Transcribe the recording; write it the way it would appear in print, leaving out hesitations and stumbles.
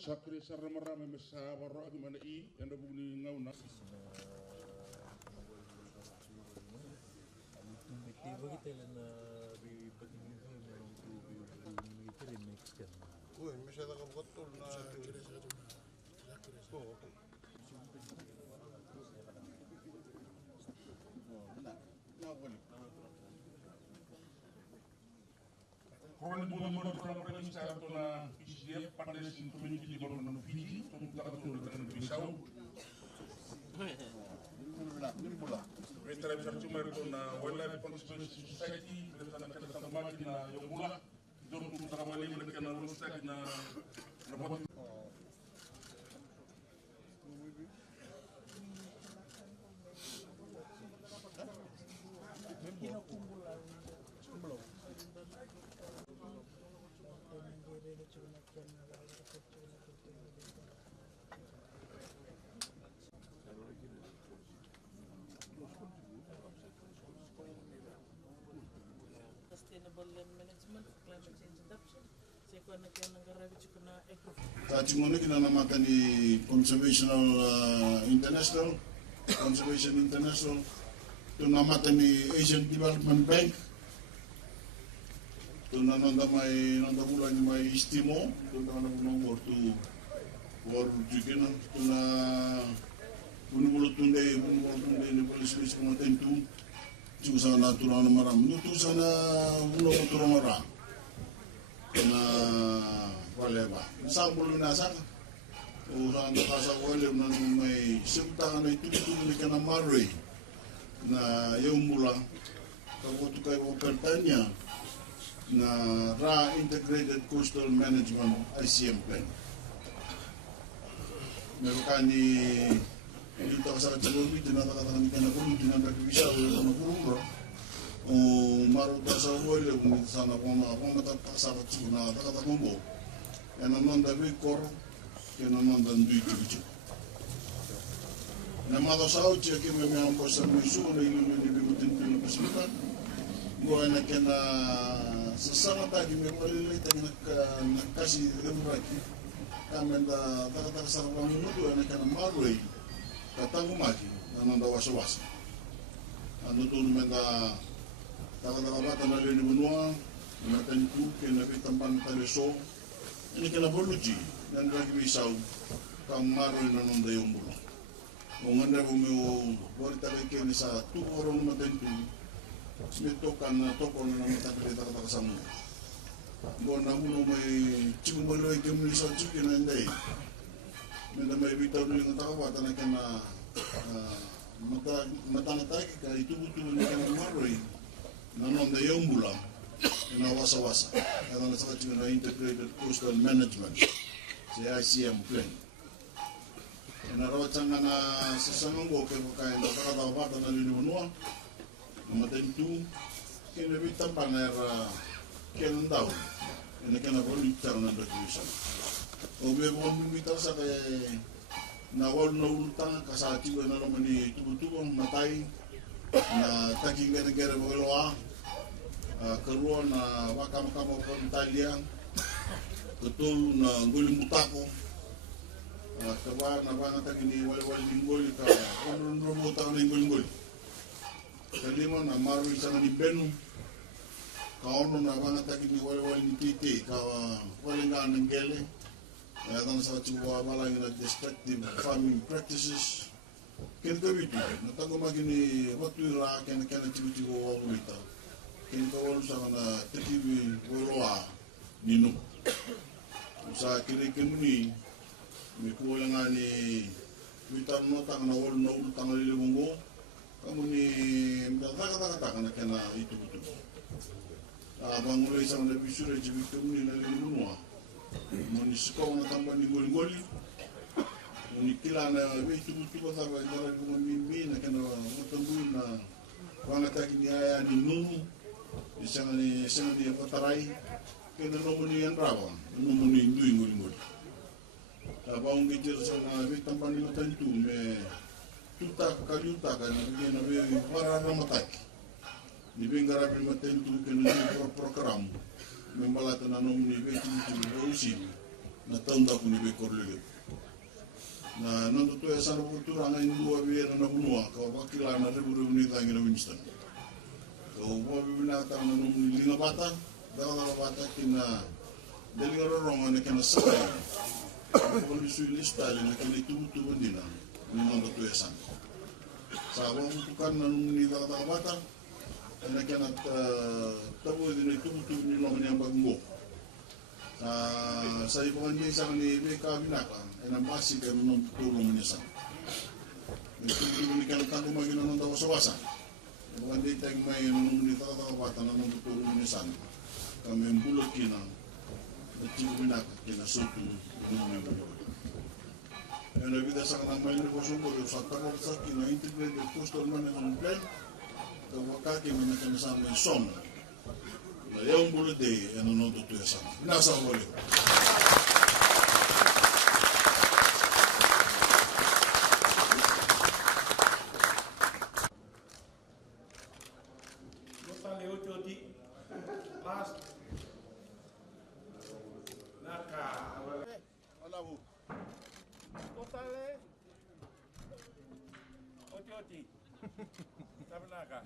Sakri sarramarame mesaba roagi mana I anda bugni ngauna. Uy, masyado kang botol na... Oh, okay. Koroni bumi mo do kala ko ni sa to na PCDF partners in community development Fiji to mutaka to dan Bisau. Veteran Charchumar to na Wildlife Conservation Society dan tamaki na Yomula don tu tarawali mereka na rustak na robot. Sustainable land management, climate change adaptation. Tachimone kinanamata ni Conservation International, tunamata ni Asian Development Bank, tunananda mai nanda bulan mai istimo, tunananda nomor tu waru juga tuna bulu tunde ni polis pengatentu juga sana turun maram, nutu sana bulo turun maram. Na wale ba sambulu na sa uran da sa wale na may simta na itutu ni kana marre na yumula kabutu kay opertanya na ra integrated coastal management ICM plan merukani dito sa Chalomi tinatatakan ni kana kun tinatagisa na kurumro maruta sa wale sana koma sa na takatakumbo yana nonda vikor yana nonda nduitu bichu na mado sao che ke me ambo sa misu na ilu ni bigutin pino pasmita go na kena sasana ta ki me palile ta na kasi emraki kamenda takataka sa pamunudu na kana marwei katangu maki na nonda wasawasa ando tunu menda takataka na leni menua na tanku ke na tampan taleso ini kena boluji dan lagi Bisau kamar na nonda yombulo monganda bumeu borita ke ni sa tu orang na tanku smetokan na toko na matakale takataka samu bona muno mai chimolo ke muli sa chuki na ndai na mai bitaw ni takawata na kana mata ka itu ni kana maroi nanon da yombula na wasa kana sa na integrated coastal management ICM plan na rawatanga na sasango ke kai na takata bata na linuno matentu kene bitam panera kendau ene kana bolu tarna da kusa obe bon bitar sa ke na wal na ulta kasati na romani tubutubo matai na taki ngere boloa keluar na wakam-wakam Italia ketul na nguli mutako keluar na bana taki ni wal ngoli ka onro mutako ni ngoli kalima na maru isang ni benu ka ono na bana taki ni wal ni titi ka walinga ngele dan sa tuwa malang na destructive farming practices kento bitu natango magini watu ra kana tibu wa wita kento wal sa na tibi woloa ninu sa kire kemuni mi ko nga ni wita no tang na wol no tang le bungo kamuni mdaka kana itu abang mulai sa na bisure jibi kemuni na limunwa moni siko na tamba ni ngoli ni kila na vitu tuko sawa ngara ni mimi na kana mtambu na wanga taki ni haya ni nunu isanga ni patarai kena no ni andrawa no ni ndui ngoli aba ungi jero sana vitu tamba ni matantu me tuta kaluta kana ni na we para na mataki ni bingara bi matantu kena ni program membalata na no ni vitu usi na tanda kuni be korlele na nando to ya sana kultura nga indua biera na hunua ka wakila na rebu ni tangi na Winston so mo bibina ta na num linga bata dawa bata kina delinga ronga na kana sa ko ni su lista le na kana tu ndina ni nando to ya sana sa wa mutukan na num ni dawa bata na kana tabo ni tu ni no ni ambango sa ibukan dia sang ni beka binaka ena basi ka non tulong menyesan itu ni kalau tanggung magi non daw sawasa bukan dia tag mai non ni tata bata non tulong menyesan kami mbulok kina itu binaka kina sutu non ni mbulok ena vida sang nang mai ni kosong ko sa tabo sa kina integrated coastal management plan ka wakati menyekan sa mai som na yung bulo day ano nung tutuya sa nasa ko ulit. Gosale ocho di last naka Wala mo. Gosale ocho di sabi naka